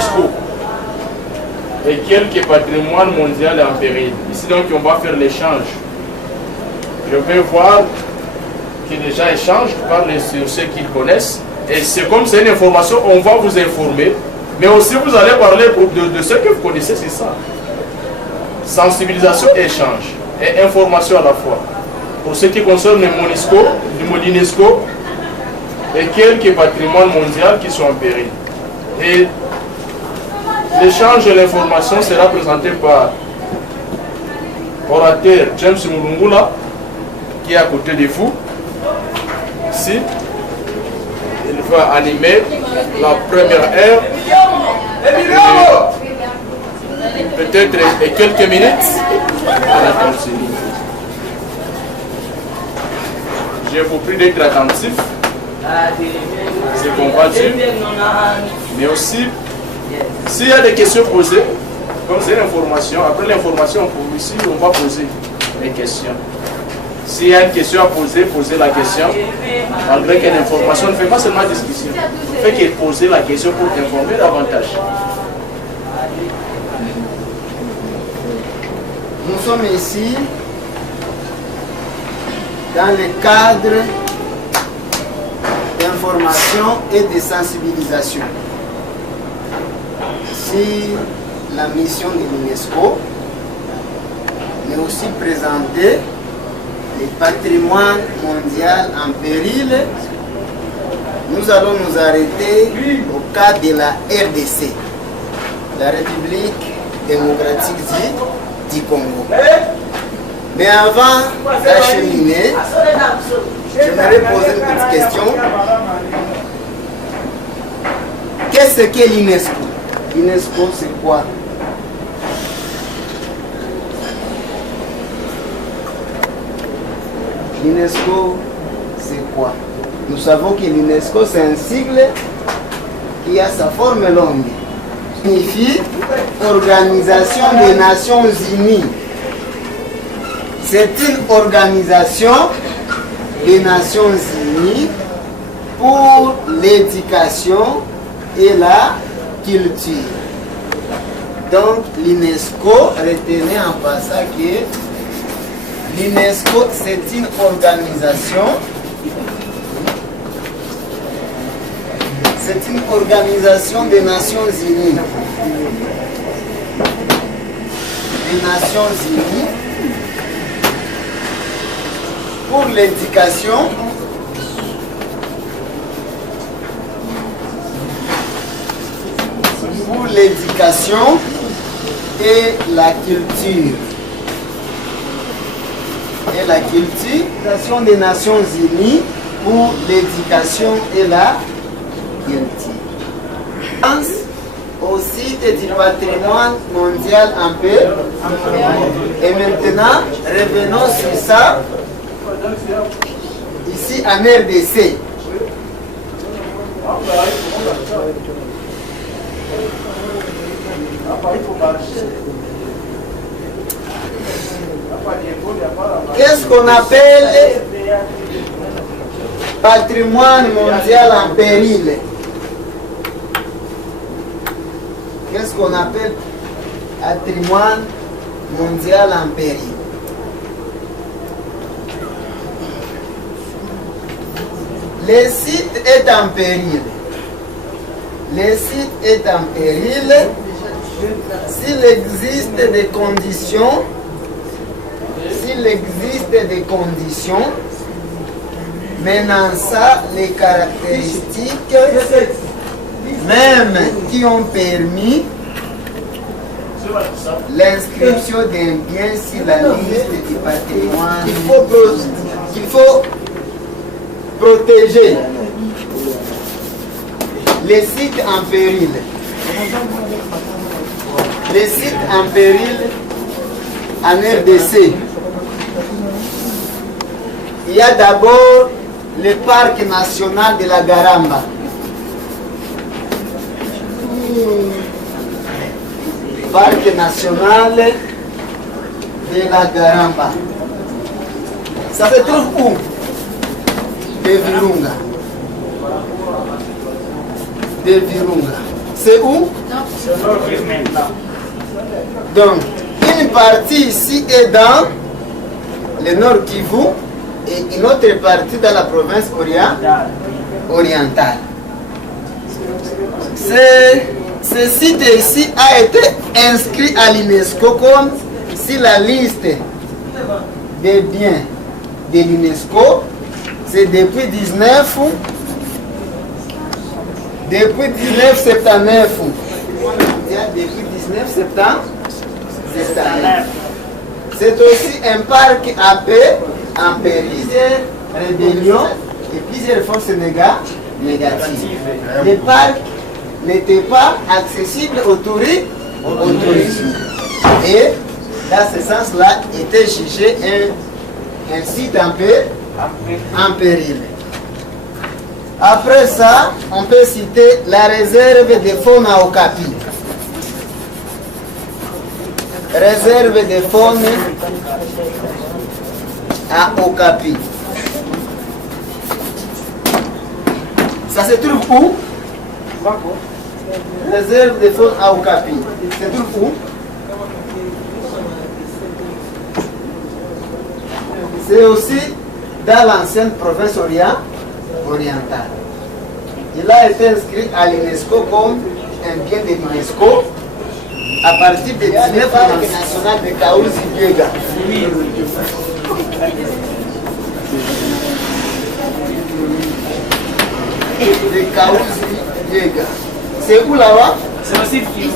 l'UNESCO et quelques patrimoines mondial en péril. Ici donc on va faire l'échange. Je vais voir que les gens échangent, parlent sur ce qu'ils connaissent. Et c'est comme c'est une information, on va vous informer. Mais aussi vous allez parler de ce que vous connaissez, c'est ça. Sensibilisation et échange. Et information à la fois. Pour ce qui concerne l'UNESCO et quelques patrimoines mondiaux qui sont en péril. Et l'échange et l'information sera présenté par orateur James Mulungula, qui est à côté de vous. Ici, il va animer la première heure. Peut-être quelques minutes à la continue. Je vous prie d'être attentif. C'est qu'on va dire. Mais aussi, s'il y a des questions posées, comme c'est l'information, après l'information, ici, on va poser les questions. S'il y a une question à poser, posez la question. Malgré que l'information ne fait pas seulement discussion. Il fait que poser la question pour t'informer davantage. Nous sommes ici dans le cadre d'information et de sensibilisation. Si la mission de l'UNESCO, mais aussi présenter le patrimoine mondial en péril, nous allons nous arrêter au cas de la RDC, la République démocratique du Congo. Mais avant d'acheminer, j'aimerais poser une petite question. Qu'est-ce que l'UNESCO? L'UNESCO, c'est quoi? L'UNESCO, c'est quoi? Nous savons que l'UNESCO, c'est un sigle qui a sa forme longue. Signifie Organisation des Nations Unies. C'est une organisation des Nations Unies pour l'éducation et la culture. Donc l'UNESCO, retenez en passant que l'UNESCO, c'est une organisation. C'est une organisation des Nations Unies. Des Nations Unies pour l'éducation, et la culture. Et la culture, des Nations Unies pour l'éducation et la culture. Au site du patrimoine mondial en paix. Et maintenant, revenons sur ça. Ici en RDC. Qu'est-ce qu'on appelle patrimoine mondial en péril? Qu'est-ce qu'on appelle patrimoine mondial en péril? Le site est en péril. Le site est en péril s'il existe des conditions, menant les caractéristiques même qui ont permis l'inscription d'un bien sur la liste du patrimoine. Il faut protéger les sites en péril. Les sites en péril en RDC. Il y a d'abord le parc national de la Garamba. Parc national de la Garamba. Ça se trouve où? De Virunga. De Virunga. C'est où? C'est Nord Kivu maintenant. Donc, une partie ici est dans le Nord Kivu et une autre partie dans la province orientale. Ce site ici a été inscrit à l'UNESCO comme si la liste des biens de l'UNESCO, c'est depuis 1979. Depuis 1979. C'est aussi un parc à paix en plusieurs rébellions et plusieurs forces négatives. Le parc n'était pas accessible au tourisme. Et dans ce sens-là, était jugé un site en péril. Après ça, on peut citer la réserve de faune à Okapi. Réserve de faune à Okapi. Ça se trouve où? Réserve de faune à Okapi. Ça se trouve où? C'est aussi dans l'ancienne province orientale. Il a été inscrit à l'UNESCO comme un bien de l'UNESCO à partir du 19 parc national de Kaouzi-Biega. De Kaouzi-Biega. C'est où là-bas? C'est au site Kivu.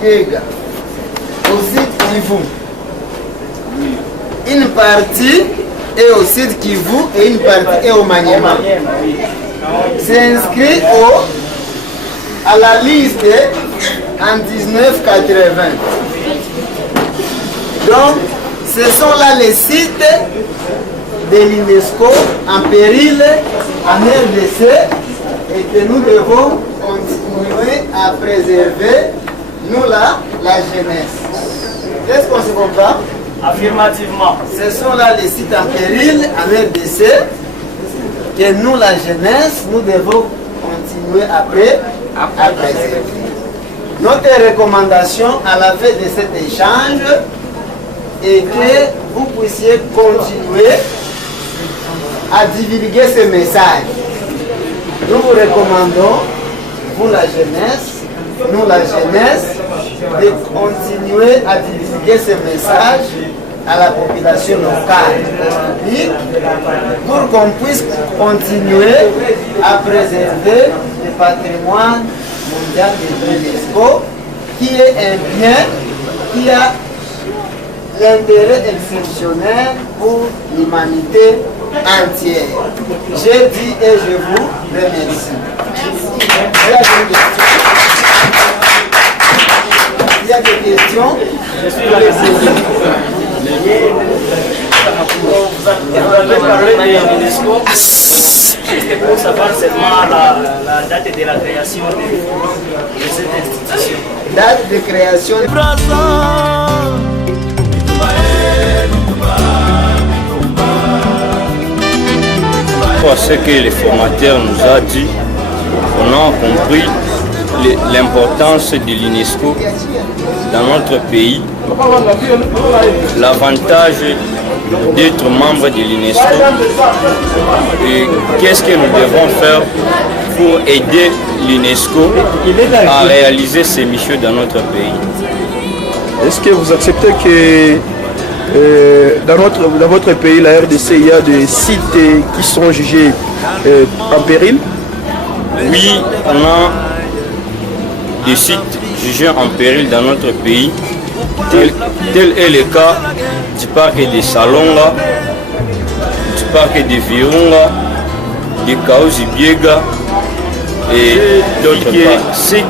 Biega. Au site Kivu. Une partie est au site Kivu et une partie est au Maniema. C'est inscrit à la liste en 1980. Donc, ce sont là les sites de l'UNESCO en péril en RDC et que nous devons continuer à préserver, nous là, la jeunesse. Est-ce qu'on se comprend? Affirmativement. Ce sont là les sites en péril en RDC que nous, la jeunesse, nous devons continuer à préserver. Notre recommandation à la fin de cet échange est que vous puissiez continuer à divulguer ce message. Nous vous recommandons, vous la jeunesse, nous la jeunesse, de continuer à divulguer ce message à la population locale pour qu'on puisse continuer à préserver le patrimoine mondial de l'UNESCO qui est un bien qui a l'intérêt exceptionnel pour l'humanité entière. J'ai dit et je vous remercie. Il y a des questions? Je suis là. Vous avez parlé de l'UNESCO. C'était pour savoir seulement la date de la création de cette institution. Date de création. Pour ce que les formateurs nous ont dit, on a compris l'importance de l'UNESCO dans notre pays, l'avantage d'être membre de l'UNESCO et qu'est-ce que nous devons faire pour aider l'UNESCO à réaliser ses missions dans notre pays. Est-ce que vous acceptez que dans votre pays, la RDC, il y a des sites qui sont jugés en péril? Oui, on a des sites jugés en péril dans notre pays. Tel est le cas du parc de Salonga, du parc de Virunga, de Kaouzi-Biega et d'autres parcs. C'est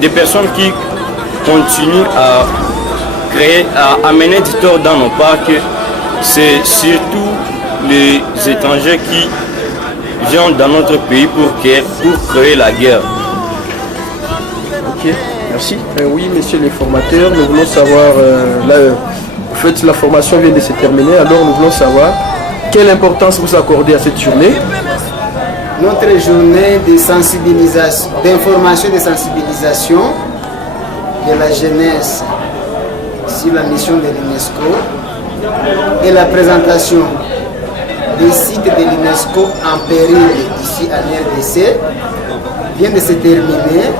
des personnes qui continuent à amener du tort dans nos parcs, c'est surtout les étrangers qui viennent dans notre pays pour créer la guerre. Ok, merci. Oui, messieurs les formateurs, nous voulons savoir, en fait, la formation vient de se terminer, alors nous voulons savoir quelle importance vous accordez à cette journée. notre journée de sensibilisation, d'information et de sensibilisation de la jeunesse sur la mission de l'UNESCO et la présentation des sites de l'UNESCO en péril ici à l'RDC vient de se terminer.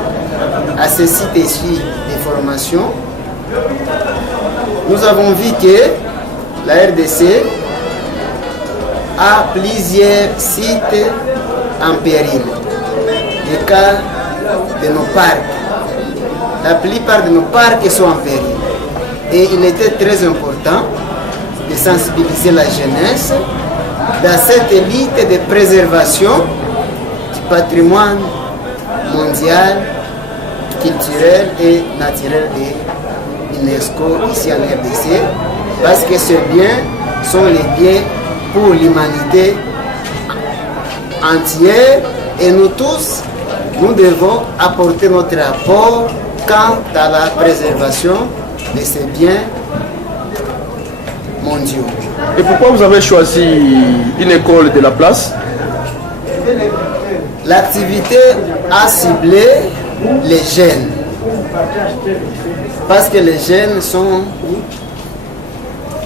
À ce site ici de formation, nous avons vu que la RDC a plusieurs sites en péril. Le cas de nos parcs. La plupart de nos parcs sont en péril. Et il était très important de sensibiliser la jeunesse dans cette élite de préservation du patrimoine mondial, culturel et naturel de l'UNESCO ici en RDC, parce que ces biens sont les biens pour l'humanité entière et nous tous, nous devons apporter notre apport quant à la préservation de ces biens mondiaux. Et pourquoi vous avez choisi une école de la place? L'activité a ciblé les jeunes, parce que les jeunes sont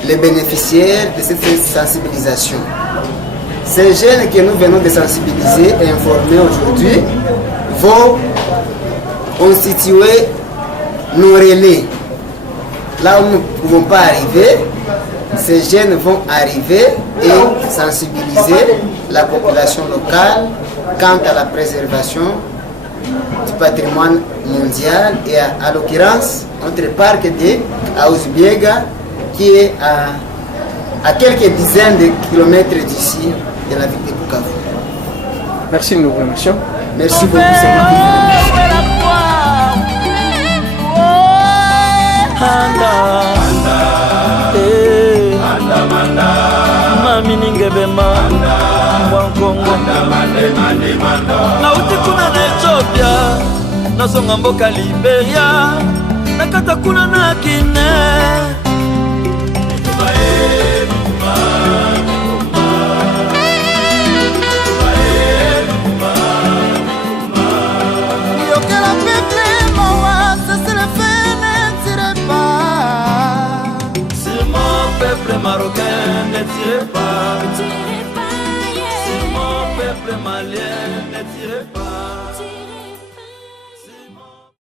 les bénéficiaires de cette sensibilisation. Ces jeunes que nous venons de sensibiliser et informer aujourd'hui vont constituer nos relais. Là où nous ne pouvons pas arriver, ces jeunes vont arriver et sensibiliser la population locale quant à la préservation du patrimoine mondial et à l'occurrence notre parc de Aouzbiega qui est à quelques dizaines de kilomètres d'ici de la ville de Bukavu. Merci, nous vous remercions. Merci beaucoup. nauti kuna na Ethiopia nazonga mboka Liberia nakata kuna na Guinea marocain ne tire pas.